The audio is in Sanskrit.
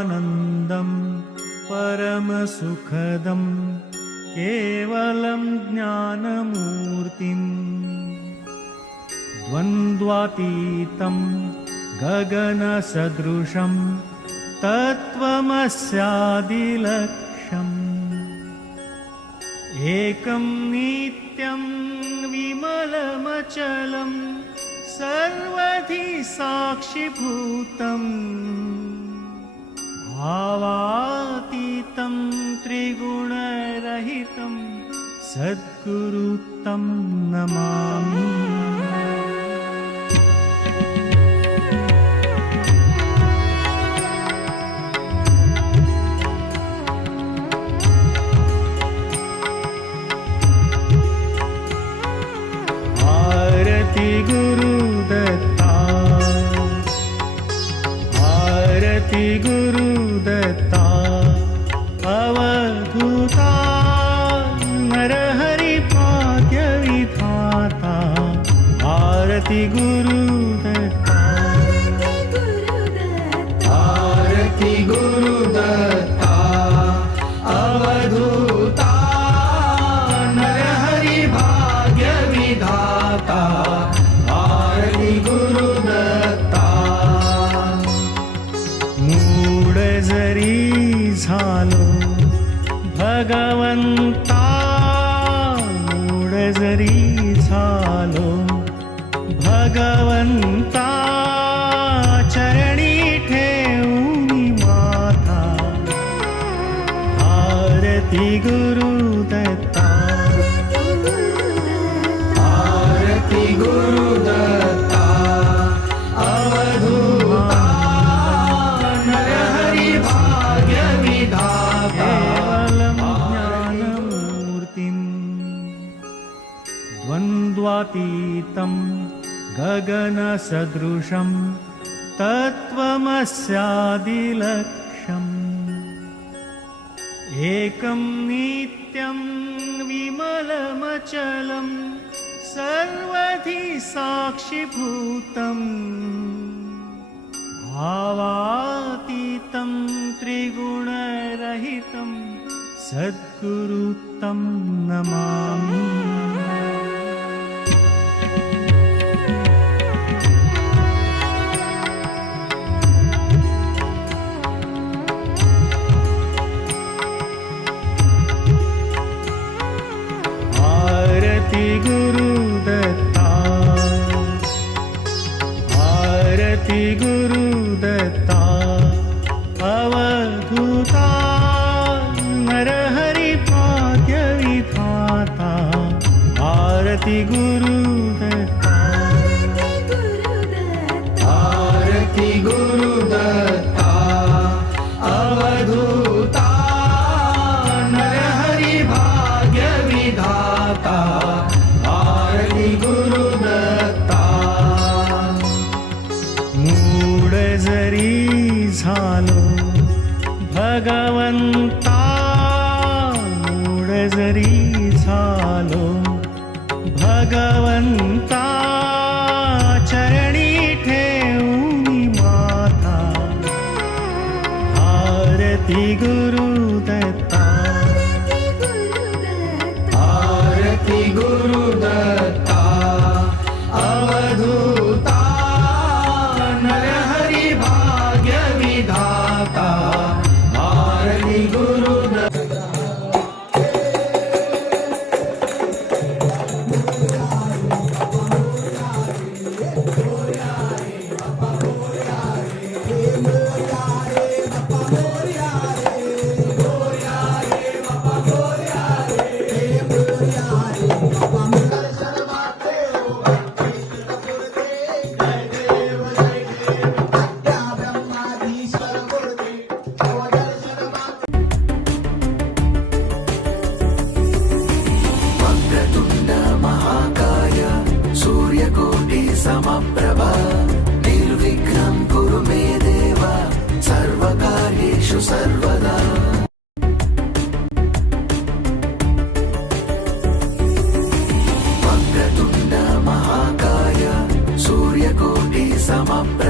सच्चिदानन्दं परमसुखदं केवलं ज्ञानमूर्तिम् द्वन्द्वातीतं गगनसदृशं तत्त्वमस्यादिलक्ष्यम् एकं नित्यं विमलमचलं सर्वधि साक्षिभूतम् भावातीतं त्रिगुणरहितं सद्गुरुतं नमामि। आरति गुरुदत्ता गुरुदत्ता अवधूता नरहरिभाग्यविधाता आरति गुरुदत्ता जरी झालो भगवंता मूड जरी झालो भगवंता द्वन्द्वातीतं गगनसदृशं तत्त्वमस्यादिलक्ष्यम् एकं नित्यं विमलमचलं सर्वधि साक्षिभूतम्। भावातीतं त्रिगुणरहितं सद्गुरुतं नमामि गुरुदत्ता। आरति गुरुदत्ता। अवधूता नरहरिभाग्यविधाता आरति गुरुदत्ता जरी झालो भगवंता मूड जरी झालो भगवंता चरणी ठेवूनी माथा आरती गुरुदत्ता आरती गुरुदत्ता come up